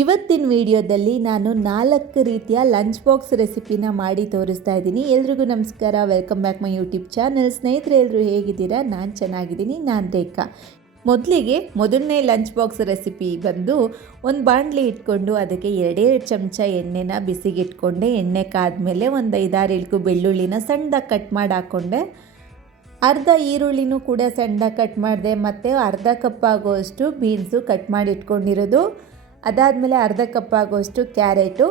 ಇವತ್ತಿನ ವಿಡಿಯೋದಲ್ಲಿ ನಾನು 4 ರೀತಿಯ ಲಂಚ್ ಬಾಕ್ಸ್ ರೆಸಿಪಿನ ಮಾಡಿ ತೋರಿಸ್ತಾ ಇದ್ದೀನಿ. ಎಲ್ರಿಗೂ ನಮಸ್ಕಾರ, welcome back my YouTube channel. ಸ್ನೇಹಿತರೆ ಎಲ್ಲರೂ ಹೇಗಿದ್ದೀರಾ? ನಾನು ಚೆನ್ನಾಗಿದ್ದೀನಿ. ನಾನು ರೇಖಾ. ಮೊದಲನೇ ಲಂಚ್ ಬಾಕ್ಸ್ ರೆಸಿಪಿ ಬಂದು ಒಂದು ಬಾಣಲಿ ಇಟ್ಕೊಂಡು ಅದಕ್ಕೆ 2 ಚಮಚ ಎಣ್ಣೆನ ಬಿಸಿಗೆ ಇಟ್ಕೊಂಡೆ. ಎಣ್ಣೆ ಕಾದ್ಮೇಲೆ ಒಂದು 5-6 ಇಳ್ಕು ಬೆಳ್ಳುಳ್ಳಿನ ಸಣ್ಣದಾಗಿ ಕಟ್ ಮಾಡಿ ಹಾಕ್ಕೊಂಡೆ. ಅರ್ಧ ಈರುಳ್ಳಿನೂ ಕೂಡ ಸಣ್ಣದಾಗಿ ಕಟ್ ಮಾಡಿದೆ. ಮತ್ತು ಅರ್ಧ ಕಪ್ ಆಗೋಷ್ಟು ಬೀನ್ಸು ಕಟ್ ಮಾಡಿ ಇಟ್ಕೊಂಡಿರೋದು. ಅದಾದಮೇಲೆ ಅರ್ಧ ಕಪ್ ಆಗೋಷ್ಟು ಕ್ಯಾರೆಟು.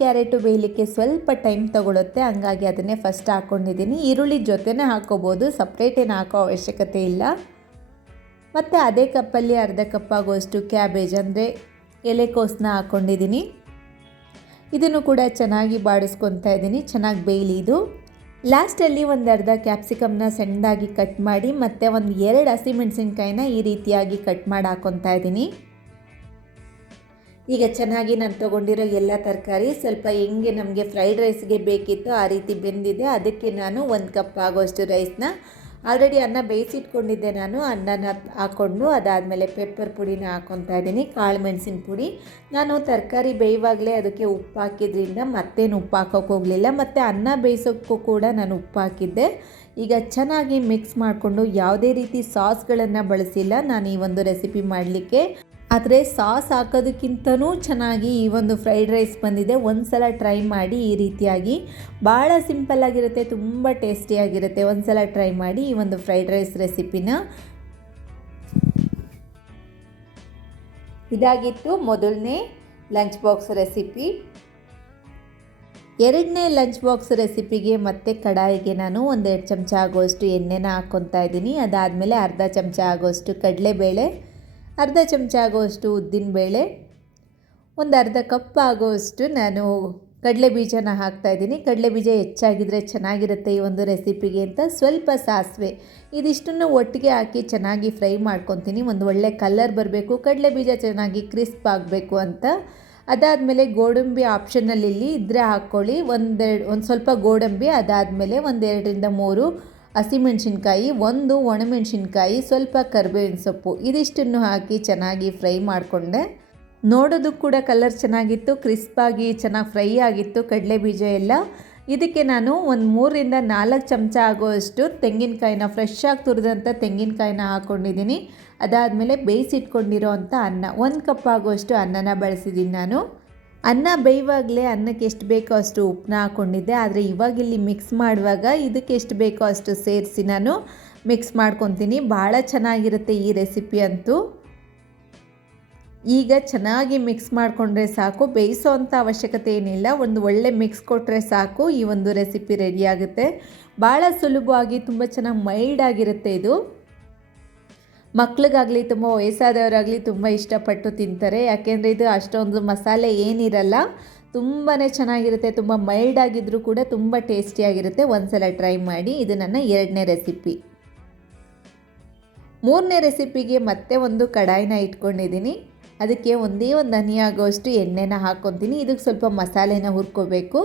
ಕ್ಯಾರೆಟು ಬೇಯಲಿಕ್ಕೆ ಸ್ವಲ್ಪ ಟೈಮ್ ತೊಗೊಳುತ್ತೆ, ಹಂಗಾಗಿ ಅದನ್ನೇ ಫಸ್ಟ್ ಹಾಕ್ಕೊಂಡಿದ್ದೀನಿ. ಈರುಳ್ಳಿ ಜೊತೆನೇ ಹಾಕ್ಕೋಬೋದು, ಸಪ್ರೇಟೇನು ಹಾಕೋ ಅವಶ್ಯಕತೆ ಇಲ್ಲ. ಮತ್ತು ಅದೇ ಕಪ್ಪಲ್ಲಿ ಅರ್ಧ ಕಪ್ ಆಗೋಷ್ಟು ಕ್ಯಾಬೇಜ್ ಅಂದರೆ ಎಲೆಕೋಸನ್ನ ಹಾಕ್ಕೊಂಡಿದ್ದೀನಿ. ಇದನ್ನು ಕೂಡ ಚೆನ್ನಾಗಿ ಬಾಡಿಸ್ಕೊತಾ ಇದ್ದೀನಿ, ಚೆನ್ನಾಗಿ ಬೇಯಲಿ ಇದು. ಲಾಸ್ಟಲ್ಲಿ ಒಂದು ಅರ್ಧ ಕ್ಯಾಪ್ಸಿಕಮ್ನ ಸಣ್ಣದಾಗಿ ಕಟ್ ಮಾಡಿ ಮತ್ತು ಒಂದು 2 ಹಸಿಮೆಣಸಿನ್ಕಾಯಿನ ಈ ರೀತಿಯಾಗಿ ಕಟ್ ಮಾಡಿ ಹಾಕ್ಕೊತಾ ಇದ್ದೀನಿ. ಈಗ ಚೆನ್ನಾಗಿ ನಾನು ತೊಗೊಂಡಿರೋ ಎಲ್ಲ ತರಕಾರಿ ಸ್ವಲ್ಪ ಹೆಂಗೆ ನಮಗೆ ಫ್ರೈಡ್ ರೈಸ್ಗೆ ಬೇಕಿತ್ತು ಆ ರೀತಿ ಬೆಂದಿದೆ. ಅದಕ್ಕೆ ನಾನು 1 ಕಪ್ ಆಗೋಷ್ಟು ರೈಸ್ನ ಆಲ್ರೆಡಿ ಅನ್ನ ಬೇಯಿಸಿಟ್ಕೊಂಡಿದ್ದೆ. ನಾನು ಅನ್ನನ ಹಾಕ್ಕೊಂಡು ಅದಾದಮೇಲೆ ಪೆಪ್ಪರ್ ಪುಡಿನ ಹಾಕ್ಕೊತಾ ಇದ್ದೀನಿ, ಕಾಳು ಮೆಣಸಿನ ಪುಡಿ. ನಾನು ತರಕಾರಿ ಬೇಯುವಾಗಲೇ ಅದಕ್ಕೆ ಉಪ್ಪು ಹಾಕಿದ್ರಿಂದ ಮತ್ತೇನು ಉಪ್ಪು ಹಾಕೋಕೆ ಹೋಗಲಿಲ್ಲ. ಮತ್ತು ಅನ್ನ ಬೇಯಿಸೋಕ್ಕೂ ಕೂಡ ನಾನು ಉಪ್ಪು ಹಾಕಿದ್ದೆ. ಈಗ ಚೆನ್ನಾಗಿ ಮಿಕ್ಸ್ ಮಾಡಿಕೊಂಡು ಯಾವುದೇ ರೀತಿ ಸಾಸ್ಗಳನ್ನು ಬಳಸಿಲ್ಲ ನಾನು ಈ ಒಂದು ರೆಸಿಪಿ ಮಾಡಲಿಕ್ಕೆ. ಆದರೆ ಸಾಸ್ ಹಾಕೋದಕ್ಕಿಂತನೂ ಚೆನ್ನಾಗಿ ಈ ಒಂದು ಫ್ರೈಡ್ ರೈಸ್ ಬಂದಿದೆ. ಒಂದು ಸಲ ಟ್ರೈ ಮಾಡಿ ಈ ರೀತಿಯಾಗಿ. ಭಾಳ ಸಿಂಪಲ್ಲಾಗಿರುತ್ತೆ, ತುಂಬ ಟೇಸ್ಟಿಯಾಗಿರುತ್ತೆ. ಒಂದು ಸಲ ಟ್ರೈ ಮಾಡಿ ಈ ಒಂದು ಫ್ರೈಡ್ ರೈಸ್ ರೆಸಿಪಿನ. ಇದಾಗಿತ್ತು ಮೊದಲನೇ ಲಂಚ್ ಬಾಕ್ಸ್ ರೆಸಿಪಿ. ಎರಡನೇ ಲಂಚ್ ಬಾಕ್ಸ್ ರೆಸಿಪಿಗೆ ಮತ್ತೆ ಕಡಾಯಿಗೆ ನಾನು 1-2 ಚಮಚ ಆಗೋಷ್ಟು ಎಣ್ಣೆನ ಹಾಕ್ಕೊತಾ ಇದ್ದೀನಿ. ಅದಾದಮೇಲೆ ಅರ್ಧ ಚಮಚ ಆಗೋಷ್ಟು ಕಡಲೆಬೇಳೆ, ಅರ್ಧ ಚಮಚ ಆಗೋಷ್ಟು ಉದ್ದಿನಬೇಳೆ, ಒಂದು ಅರ್ಧ ಕಪ್ ಆಗೋಷ್ಟು ನಾನು ಕಡಲೆ ಬೀಜನ ಹಾಕ್ತಾಯಿದ್ದೀನಿ. ಕಡಲೆ ಬೀಜ ಹೆಚ್ಚಾಗಿದ್ದರೆ ಚೆನ್ನಾಗಿರುತ್ತೆ ಈ ಒಂದು ರೆಸಿಪಿಗೆ ಅಂತ. ಸ್ವಲ್ಪ ಸಾಸಿವೆ, ಇದಿಷ್ಟನ್ನು ಒಟ್ಟಿಗೆ ಹಾಕಿ ಚೆನ್ನಾಗಿ ಫ್ರೈ ಮಾಡ್ಕೊತೀನಿ. ಒಂದು ಒಳ್ಳೆ ಕಲರ್ ಬರಬೇಕು, ಕಡಲೆ ಬೀಜ ಚೆನ್ನಾಗಿ ಕ್ರಿಸ್ಪ್ ಆಗಬೇಕು ಅಂತ. ಅದಾದಮೇಲೆ ಗೋಡಂಬಿ ಆಪ್ಷನಲ್ಲಿ ಇದ್ದರೆ ಹಾಕ್ಕೊಳ್ಳಿ, ಒಂದು ಸ್ವಲ್ಪ ಗೋಡಂಬಿ. ಅದಾದಮೇಲೆ 1-2-3 ಹಸಿಮೆಣಸಿನ್ಕಾಯಿ, 1 ಒಣಮೆಣಸಿನ್ಕಾಯಿ, ಸ್ವಲ್ಪ ಕರಿಬೇವಿನ ಸೊಪ್ಪು, ಇದಿಷ್ಟನ್ನು ಹಾಕಿ ಚೆನ್ನಾಗಿ ಫ್ರೈ ಮಾಡಿಕೊಂಡೆ. ನೋಡೋದಕ್ಕೆ ಕೂಡ ಕಲರ್ ಚೆನ್ನಾಗಿತ್ತು, ಕ್ರಿಸ್ಪಾಗಿ ಚೆನ್ನಾಗಿ ಫ್ರೈ ಆಗಿತ್ತು ಕಡಲೆ ಬೀಜ ಎಲ್ಲ. ಇದಕ್ಕೆ ನಾನು ಒಂದು 3-4 ಚಮಚ ಆಗುವಷ್ಟು ತೆಂಗಿನಕಾಯಿನ, ಫ್ರೆಶ್ ಆಗಿ ತುರಿದಂಥ ತೆಂಗಿನಕಾಯಿನ ಹಾಕ್ಕೊಂಡಿದ್ದೀನಿ. ಅದಾದಮೇಲೆ ಬೇಯಿಸಿಟ್ಕೊಂಡಿರೋ ಅಂಥ ಅನ್ನ, 1 ಕಪ್ ಆಗುವಷ್ಟು ಅನ್ನನ ಬಳಸಿದ್ದೀನಿ ನಾನು. ಅನ್ನ ಬೇಯುವಾಗಲೇ ಅನ್ನಕ್ಕೆ ಎಷ್ಟು ಬೇಕೋ ಅಷ್ಟು ಉಪ್ಪನ್ನ ಹಾಕ್ಕೊಂಡಿದ್ದೆ. ಆದರೆ ಇವಾಗಿಲ್ಲಿ ಮಿಕ್ಸ್ ಮಾಡುವಾಗ ಇದಕ್ಕೆ ಎಷ್ಟು ಬೇಕೋ ಅಷ್ಟು ಸೇರಿಸಿ ನಾನು ಮಿಕ್ಸ್ ಮಾಡ್ಕೊತೀನಿ. ಭಾಳ ಚೆನ್ನಾಗಿರುತ್ತೆ ಈ ರೆಸಿಪಿ ಅಂತೂ. ಈಗ ಚೆನ್ನಾಗಿ ಮಿಕ್ಸ್ ಮಾಡಿಕೊಂಡ್ರೆ ಸಾಕು, ಬೇಯಿಸೋ ಅಂಥ ಅವಶ್ಯಕತೆ ಏನಿಲ್ಲ. ಒಂದು ಒಳ್ಳೆ ಮಿಕ್ಸ್ ಕೊಟ್ಟರೆ ಸಾಕು, ಈ ಒಂದು ರೆಸಿಪಿ ರೆಡಿಯಾಗುತ್ತೆ. ಭಾಳ ಸುಲಭವಾಗಿ ತುಂಬ ಚೆನ್ನಾಗಿ ಮೈಲ್ಡ್ ಆಗಿರುತ್ತೆ ಇದು. ಮಕ್ಳಿಗಾಗಲಿ ತುಂಬ ವಯಸ್ಸಾದವರಾಗಲಿ ತುಂಬ ಇಷ್ಟಪಟ್ಟು ತಿಂತಾರೆ, ಯಾಕೆಂದರೆ ಇದು ಅಷ್ಟೊಂದು ಮಸಾಲೆ ಏನಿರಲ್ಲ, ತುಂಬಾ ಚೆನ್ನಾಗಿರುತ್ತೆ. ತುಂಬ ಮೈಲ್ಡ್ ಆಗಿದ್ದರೂ ಕೂಡ ತುಂಬ ಟೇಸ್ಟಿಯಾಗಿರುತ್ತೆ. ಒಂದು ಸಲ ಟ್ರೈ ಮಾಡಿ. ಇದು ನನ್ನ 2ನೇ ರೆಸಿಪಿ. 3ನೇ ರೆಸಿಪಿಗೆ ಮತ್ತೆ ಒಂದು ಕಡಾಯಿನ ಇಟ್ಕೊಂಡಿದ್ದೀನಿ. ಅದಕ್ಕೆ ಒಂದೇ ಒಂದು ಹನಿ ಆಗೋಷ್ಟು ಎಣ್ಣೆನ ಹಾಕ್ಕೊತೀನಿ. ಇದಕ್ಕೆ ಸ್ವಲ್ಪ ಮಸಾಲೆನ ಹುರ್ಕೋಬೇಕು.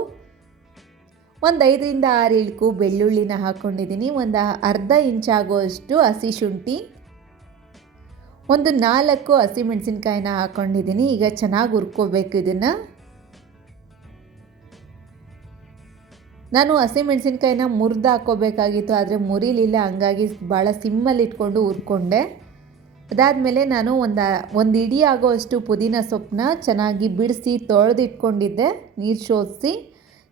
ಒಂದು 5-6 ಇಳ್ಕು ಬೆಳ್ಳುಳ್ಳಿನ ಹಾಕ್ಕೊಂಡಿದ್ದೀನಿ. ಒಂದು ಅರ್ಧ ಇಂಚ್ ಆಗೋಷ್ಟು ಹಸಿ ಶುಂಠಿ, ಒಂದು 4 ಹಸಿಮೆಣಸಿನ್ಕಾಯಿನ ಹಾಕ್ಕೊಂಡಿದ್ದೀನಿ. ಈಗ ಚೆನ್ನಾಗಿ ಹುರ್ಕೋಬೇಕು ಇದನ್ನು. ನಾನು ಹಸಿಮೆಣಸಿನ್ಕಾಯಿನ ಮುರಿದು ಹಾಕ್ಕೋಬೇಕಾಗಿತ್ತು, ಆದರೆ ಮುರಿಲಿಲ್ಲ, ಹಂಗಾಗಿ ಭಾಳ ಸಿಮ್ಮಲ್ಲಿ ಇಟ್ಕೊಂಡು ಹುರ್ಕೊಂಡೆ. ಅದಾದಮೇಲೆ ನಾನು ಒಂದು ಇಡೀ ಆಗೋಷ್ಟು ಪುದೀನ ಸೊಪ್ಪನ್ನ ಚೆನ್ನಾಗಿ ಬಿಡಿಸಿ ತೊಳೆದು ಇಟ್ಕೊಂಡಿದ್ದೆ, ನೀರು ಶೋಧಿಸಿ.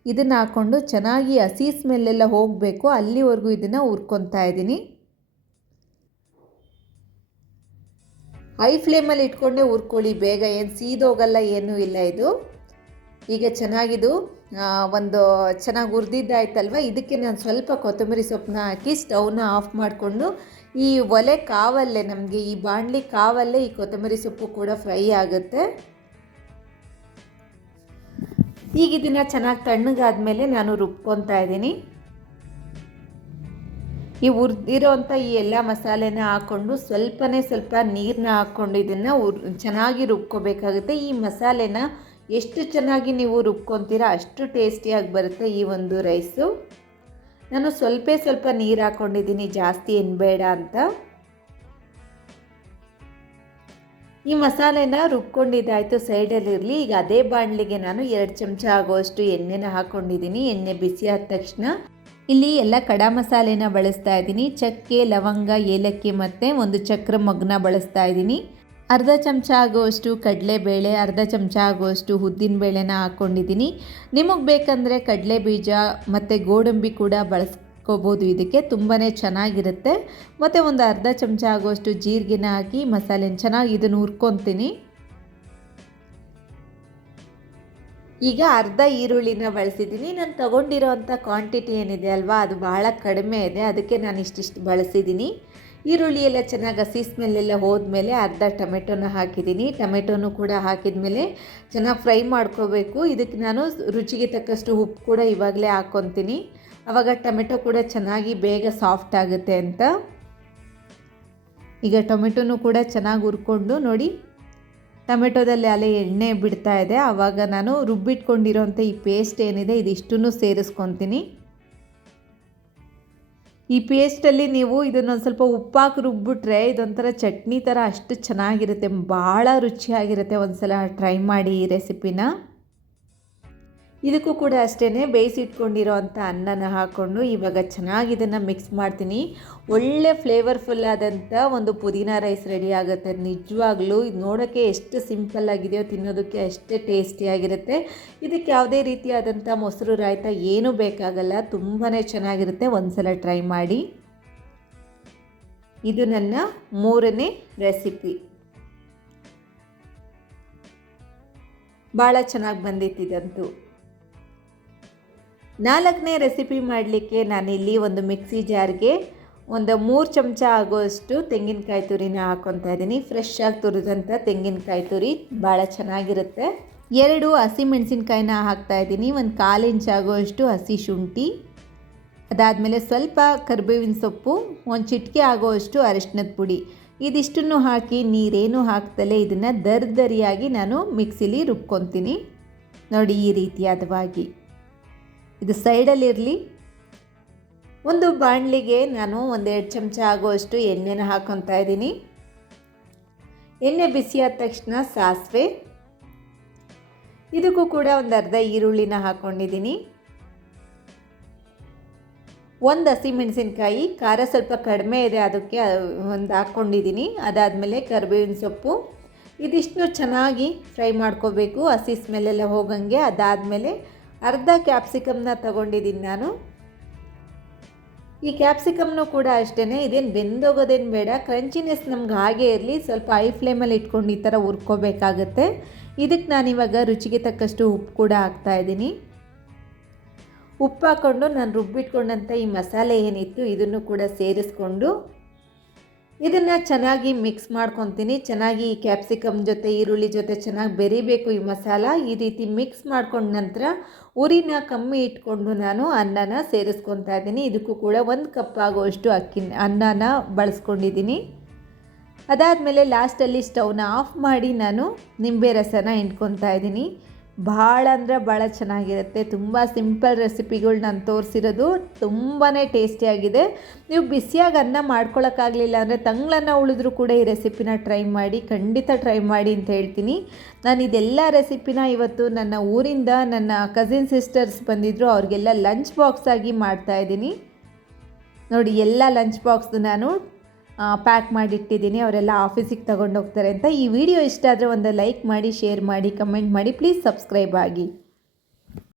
ಇದನ್ನು ಹಾಕ್ಕೊಂಡು ಚೆನ್ನಾಗಿ ಹಸಿ ಸ್ಮೆಲ್ಲೆಲ್ಲ ಹೋಗಬೇಕು, ಅಲ್ಲಿವರೆಗೂ ಇದನ್ನು ಹುರ್ಕೊತಾ ಇದ್ದೀನಿ. ಹೈ ಫ್ಲೇಮಲ್ಲಿ ಇಟ್ಕೊಂಡೇ ಹುರ್ಕೊಳ್ಳಿ, ಬೇಗ ಏನು ಸೀದೋಗಲ್ಲ, ಏನೂ ಇಲ್ಲ ಇದು. ಈಗ ಚೆನ್ನಾಗಿದು ಚೆನ್ನಾಗಿ ಹುರಿದಿದ್ದಾಯ್ತಲ್ವ. ಇದಕ್ಕೆ ನಾನು ಸ್ವಲ್ಪ ಕೊತ್ತಂಬರಿ ಸೊಪ್ಪನ್ನ ಹಾಕಿ ಸ್ಟವ್ನ ಆಫ್ ಮಾಡಿಕೊಂಡು, ಈ ಒಲೆ ಕಾವಲ್ಲೇ, ನಮಗೆ ಈ ಬಾಣಲಿ ಕಾವಲ್ಲೇ ಈ ಕೊತ್ತಂಬರಿ ಸೊಪ್ಪು ಕೂಡ ಫ್ರೈ ಆಗುತ್ತೆ. ಈಗ ಇದನ್ನು ಚೆನ್ನಾಗಿ ತಣ್ಣಗಾದ್ಮೇಲೆ ನಾನು ರುಬ್ಕೊತಾ ಇದ್ದೀನಿ. ಈ ಹುರಿದಿರೋಂಥ ಈ ಎಲ್ಲ ಮಸಾಲೆನ ಹಾಕ್ಕೊಂಡು ಸ್ವಲ್ಪ ನೀರನ್ನ ಹಾಕ್ಕೊಂಡು ಇದನ್ನು ಚೆನ್ನಾಗಿ ರುಬ್ಕೋಬೇಕಾಗುತ್ತೆ. ಈ ಮಸಾಲೆನ ಎಷ್ಟು ಚೆನ್ನಾಗಿ ನೀವು ರುಬ್ಕೊತೀರಾ ಅಷ್ಟು ಟೇಸ್ಟಿಯಾಗಿ ಬರುತ್ತೆ ಈ ಒಂದು ರೈಸು. ನಾನು ಸ್ವಲ್ಪ ನೀರು ಹಾಕ್ಕೊಂಡಿದ್ದೀನಿ, ಜಾಸ್ತಿ ಏನು ಬೇಡ ಅಂತ. ಈ ಮಸಾಲೆನ ರುಬ್ಕೊಂಡಿದ್ದಾಯಿತು, ಸೈಡಲ್ಲಿರಲಿ. ಈಗ ಅದೇ ಬಾಣಲಿಗೆ ನಾನು 2 ಚಮಚ ಆಗುವಷ್ಟು ಎಣ್ಣೆನ ಹಾಕ್ಕೊಂಡಿದ್ದೀನಿ. ಎಣ್ಣೆ ಬಿಸಿ ಆದ ತಕ್ಷಣ ಇಲ್ಲಿ ಎಲ್ಲ ಕಡಾ ಮಸಾಲೆನ ಬಳಸ್ತಾ ಇದ್ದೀನಿ. ಚಕ್ಕೆ, ಲವಂಗ, ಏಲಕ್ಕಿ ಮತ್ತು 1 ಚಕ್ರ ಮೊಗ್ಗನ್ನ ಬಳಸ್ತಾ ಇದ್ದೀನಿ. ಅರ್ಧ ಚಮಚ ಆಗುವಷ್ಟು ಕಡಲೆಬೇಳೆ, ಅರ್ಧ ಚಮಚ ಆಗುವಷ್ಟು ಉದ್ದಿನಬೇಳೆನ ಹಾಕ್ಕೊಂಡಿದ್ದೀನಿ. ನಿಮಗೆ ಬೇಕಂದರೆ ಕಡಲೆ ಬೀಜ ಮತ್ತು ಗೋಡಂಬಿ ಕೂಡ ಬಳಸ್ಕೋಬೋದು. ಇದಕ್ಕೆ ತುಂಬಾ ಚೆನ್ನಾಗಿರುತ್ತೆ. ಮತ್ತು ಒಂದು ಅರ್ಧ ಚಮಚ ಆಗುವಷ್ಟು ಜೀರಿಗೆನ ಹಾಕಿ ಮಸಾಲೆನ ಚೆನ್ನಾಗಿ ಇದನ್ನು ಹುರ್ಕೊತೀನಿ. ಈಗ ಅರ್ಧ ಈರುಳ್ಳಿನ ಬಳಸಿದ್ದೀನಿ. ನಾನು ತೊಗೊಂಡಿರೋವಂಥ ಕ್ವಾಂಟಿಟಿ ಏನಿದೆ ಅಲ್ವಾ, ಅದು ಬಹಳ ಕಡಿಮೆ ಇದೆ, ಅದಕ್ಕೆ ನಾನು ಇಷ್ಟಿಷ್ಟು ಬಳಸಿದ್ದೀನಿ. ಈರುಳ್ಳಿ ಎಲ್ಲ ಚೆನ್ನಾಗಿ ಹಸಿ ಸ್ಮೆಲ್ಲೆಲ್ಲ ಹೋದ್ಮೇಲೆ ಅರ್ಧ ಟೊಮೆಟೊನ ಹಾಕಿದ್ದೀನಿ. ಟೊಮೆಟೊನು ಕೂಡ ಹಾಕಿದ ಮೇಲೆ ಚೆನ್ನಾಗಿ ಫ್ರೈ ಮಾಡ್ಕೋಬೇಕು. ಇದಕ್ಕೆ ನಾನು ರುಚಿಗೆ ತಕ್ಕಷ್ಟು ಉಪ್ಪು ಕೂಡ ಇವಾಗಲೇ ಹಾಕ್ಕೊತೀನಿ. ಆವಾಗ ಟೊಮೆಟೊ ಕೂಡ ಚೆನ್ನಾಗಿ ಬೇಗ ಸಾಫ್ಟ್ ಆಗುತ್ತೆ ಅಂತ. ಈಗ ಟೊಮೆಟೊನು ಕೂಡ ಚೆನ್ನಾಗಿ ಹುರ್ಕೊಂಡು ನೋಡಿ, ಟೊಮೆಟೊದಲ್ಲಿ ಅಲ್ಲೇ ಎಣ್ಣೆ ಬಿಡ್ತಾ ಇದೆ. ಆವಾಗ ನಾನು ರುಬ್ಬಿಟ್ಕೊಂಡಿರೋಂಥ ಈ ಪೇಸ್ಟ್ ಏನಿದೆ ಇದಿಷ್ಟನ್ನು ಸೇರಿಸ್ಕೊತೀನಿ. ಈ ಪೇಸ್ಟಲ್ಲಿ ನೀವು ಇದನ್ನೊಂದು ಸ್ವಲ್ಪ ಉಪ್ಪಾಕಿ ರುಬ್ಬಿಟ್ರೆ ಇದೊಂಥರ ಚಟ್ನಿ ಥರ ಅಷ್ಟು ಚೆನ್ನಾಗಿರುತ್ತೆ, ಭಾಳ ರುಚಿಯಾಗಿರುತ್ತೆ. ಒಂದು ಸಲ ಟ್ರೈ ಮಾಡಿ ಈ ರೆಸಿಪಿನ. ಇದಕ್ಕೂ ಕೂಡ ಅಷ್ಟೇ ಬೇಯಿಸಿಟ್ಕೊಂಡಿರೋ ಅಂಥ ಅನ್ನನ ಹಾಕ್ಕೊಂಡು ಇವಾಗ ಚೆನ್ನಾಗಿ ಇದನ್ನು ಮಿಕ್ಸ್ ಮಾಡ್ತೀನಿ. ಒಳ್ಳೆ ಫ್ಲೇವರ್ಫುಲ್ ಆದಂಥ ಒಂದು ಪುದೀನ ರೈಸ್ ರೆಡಿ ಆಗುತ್ತೆ. ನಿಜವಾಗ್ಲೂ ಇದು ನೋಡೋಕ್ಕೆ ಎಷ್ಟು ಸಿಂಪಲ್ ಆಗಿದೆಯೋ ತಿನ್ನೋದಕ್ಕೆ ಅಷ್ಟೇ ಟೇಸ್ಟಿಯಾಗಿರುತ್ತೆ. ಇದಕ್ಕೆ ಯಾವುದೇ ರೀತಿಯಾದಂಥ ಮೊಸರು ರಾಯ್ತ ಏನೂ ಬೇಕಾಗಲ್ಲ, ತುಂಬಾ ಚೆನ್ನಾಗಿರುತ್ತೆ. ಒಂದು ಸಲ ಟ್ರೈ ಮಾಡಿ. ಇದು ನನ್ನ 3ನೇ ರೆಸಿಪಿ. ಭಾಳ ಚೆನ್ನಾಗಿ ಬಂದಿತ್ತಿದಂತೂ. 4ನೇ ರೆಸಿಪಿ ಮಾಡಲಿಕ್ಕೆ ನಾನಿಲ್ಲಿ ಒಂದು ಮಿಕ್ಸಿ ಜಾರ್ಗೆ ಒಂದು 3 ಚಮಚ ಆಗುವಷ್ಟು ತೆಂಗಿನಕಾಯಿ ತುರಿನ ಹಾಕ್ಕೊತಾ ಇದ್ದೀನಿ. ಫ್ರೆಶ್ ಆಗಿ ತುರಿದಂಥ ತೆಂಗಿನಕಾಯಿ ತುರಿ ಭಾಳ ಚೆನ್ನಾಗಿರುತ್ತೆ. 2 ಹಸಿಮೆಣಸಿನ್ಕಾಯಿನ ಹಾಕ್ತಾಯಿದ್ದೀನಿ. ಒಂದು 1/4 ಇಂಚ್ ಆಗುವಷ್ಟು ಹಸಿ ಶುಂಠಿ, ಅದಾದಮೇಲೆ ಸ್ವಲ್ಪ ಕರಿಬೇವಿನ ಸೊಪ್ಪು, ಒಂದು ಚಿಟಿಕೆ ಆಗುವಷ್ಟು ಅರಿಶಿನದ ಪುಡಿ. ಇದಿಷ್ಟನ್ನು ಹಾಕಿ ನೀರೇನು ಹಾಕ್ತಲೇ ಇದನ್ನು ದರ್ದರಿಯಾಗಿ ನಾನು ಮಿಕ್ಸಿಲಿ ರುಬ್ಕೊತೀನಿ. ನೋಡಿ ಈ ರೀತಿಯಾದವಾಗಿ. ಇದು ಸೈಡಲ್ಲಿರಲಿ. ಒಂದು ಬಾಣಲಿಗೆ ನಾನು 1-2 ಚಮಚ ಆಗುವಷ್ಟು ಎಣ್ಣೆನ ಹಾಕ್ಕೊತಾ ಇದ್ದೀನಿ. ಎಣ್ಣೆ ಬಿಸಿಯಾದ ತಕ್ಷಣ ಸಾಸಿವೆ, ಇದಕ್ಕೂ ಕೂಡ ಒಂದು ಅರ್ಧ ಈರುಳ್ಳಿನ ಹಾಕ್ಕೊಂಡಿದ್ದೀನಿ. 1 ಹಸಿಮೆಣಸಿನ್ಕಾಯಿ, ಖಾರ ಸ್ವಲ್ಪ ಕಡಿಮೆ ಇದೆ ಅದಕ್ಕೆ ಒಂದು ಹಾಕ್ಕೊಂಡಿದ್ದೀನಿ. ಅದಾದಮೇಲೆ ಕರಿಬೇವಿನ ಸೊಪ್ಪು. ಇದಿಷ್ಟು ಚೆನ್ನಾಗಿ ಫ್ರೈ ಮಾಡ್ಕೋಬೇಕು, ಹಸಿ ಸ್ಮೆಲ್ಲೆಲ್ಲ ಹೋಗಂಗೆ. ಅದಾದಮೇಲೆ ಅರ್ಧ ಕ್ಯಾಪ್ಸಿಕಮ್ನ ತಗೊಂಡಿದ್ದೀನಿ ನಾನು. ಈ ಕ್ಯಾಪ್ಸಿಕಮ್ನು ಕೂಡ ಅಷ್ಟೇ, ಇದೇನು ಬೆಂದೋಗೋದೇನು ಬೇಡ, ಕ್ರಂಚಿನೆಸ್ ನಮ್ಗೆ ಹಾಗೆ ಇರಲಿ. ಸ್ವಲ್ಪ ಹೈ ಫ್ಲೇಮಲ್ಲಿ ಇಟ್ಕೊಂಡು ಈ ಥರ ಹುರ್ಕೋಬೇಕಾಗತ್ತೆ. ಇದಕ್ಕೆ ನಾನಿವಾಗ ರುಚಿಗೆ ತಕ್ಕಷ್ಟು ಉಪ್ಪು ಕೂಡ ಹಾಕ್ತಾಯಿದ್ದೀನಿ. ಉಪ್ಪು ಹಾಕ್ಕೊಂಡು ನಾನು ರುಬ್ಬಿಟ್ಕೊಂಡಂಥ ಈ ಮಸಾಲೆ ಏನಿತ್ತು ಇದನ್ನು ಕೂಡ ಸೇರಿಸ್ಕೊಂಡು ಇದನ್ನು ಚೆನ್ನಾಗಿ ಮಿಕ್ಸ್ ಮಾಡ್ಕೊತೀನಿ. ಚೆನ್ನಾಗಿ ಈ ಕ್ಯಾಪ್ಸಿಕಮ್ ಜೊತೆ ಈರುಳ್ಳಿ ಜೊತೆ ಚೆನ್ನಾಗಿ ಬೆರಿಬೇಕು ಈ ಮಸಾಲ. ಈ ರೀತಿ ಮಿಕ್ಸ್ ಮಾಡ್ಕೊಂಡ ನಂತರ ಉರಿನ ಕಮ್ಮಿ ಇಟ್ಕೊಂಡು ನಾನು ಅನ್ನನ ಸೇರಿಸ್ಕೊತಾ ಇದ್ದೀನಿ. ಇದಕ್ಕೂ ಕೂಡ 1 ಕಪ್ ಆಗುವಷ್ಟು ಅನ್ನನ ಬಳಸ್ಕೊಂಡಿದ್ದೀನಿ. ಅದಾದಮೇಲೆ ಲಾಸ್ಟಲ್ಲಿ ಸ್ಟವ್ನ ಆಫ್ ಮಾಡಿ ನಾನು ನಿಂಬೆ ರಸನ ಹಿಂಡ್ಕೊತಾ ಇದ್ದೀನಿ. ಭಾಳ ಅಂದರೆ ಭಾಳ ಚೆನ್ನಾಗಿರುತ್ತೆ. ತುಂಬ ಸಿಂಪಲ್ ರೆಸಿಪಿಗಳು ನಾನು ತೋರಿಸಿರೋದು, ತುಂಬಾ ಟೇಸ್ಟಿಯಾಗಿದೆ. ನೀವು ಬಿಸಿಯಾಗಿ ಅನ್ನ ಮಾಡ್ಕೊಳಕ್ಕಾಗಲಿಲ್ಲ ಅಂದರೆ ತಂಗ್ಳನ್ನ ಉಳಿದ್ರೂ ಕೂಡ ಈ ರೆಸಿಪಿನ ಟ್ರೈ ಮಾಡಿ, ಖಂಡಿತ ಟ್ರೈ ಮಾಡಿ ಅಂತ ಹೇಳ್ತೀನಿ. ನಾನು ಇದೆಲ್ಲ ರೆಸಿಪಿನ ಇವತ್ತು ನನ್ನ ಊರಿಂದ ನನ್ನ ಕಸಿನ್ ಸಿಸ್ಟರ್ಸ್ ಬಂದಿದ್ದರು, ಅವ್ರಿಗೆಲ್ಲ ಲಂಚ್ ಬಾಕ್ಸ್ ಆಗಿ ಮಾಡ್ತಾಯಿದ್ದೀನಿ. ನೋಡಿ ಎಲ್ಲ ಲಂಚ್ ಬಾಕ್ಸ್ದು ನಾನು ಪ್ಯಾಕ್ ಮಾಡಿಟ್ಟಿದ್ದೀನಿ, ಅವರೆಲ್ಲ ಆಫೀಸಿಗೆ ತಗೊಂಡೋಗ್ತಾರೆ ಅಂತ. ಈ ವಿಡಿಯೋ ಇಷ್ಟ ಆದರೆ ಒಂದು ಲೈಕ್ ಮಾಡಿ, ಶೇರ್ ಮಾಡಿ, ಕಮೆಂಟ್ ಮಾಡಿ, ಪ್ಲೀಸ್ ಸಬ್ಸ್ಕ್ರೈಬ್ ಆಗಿ.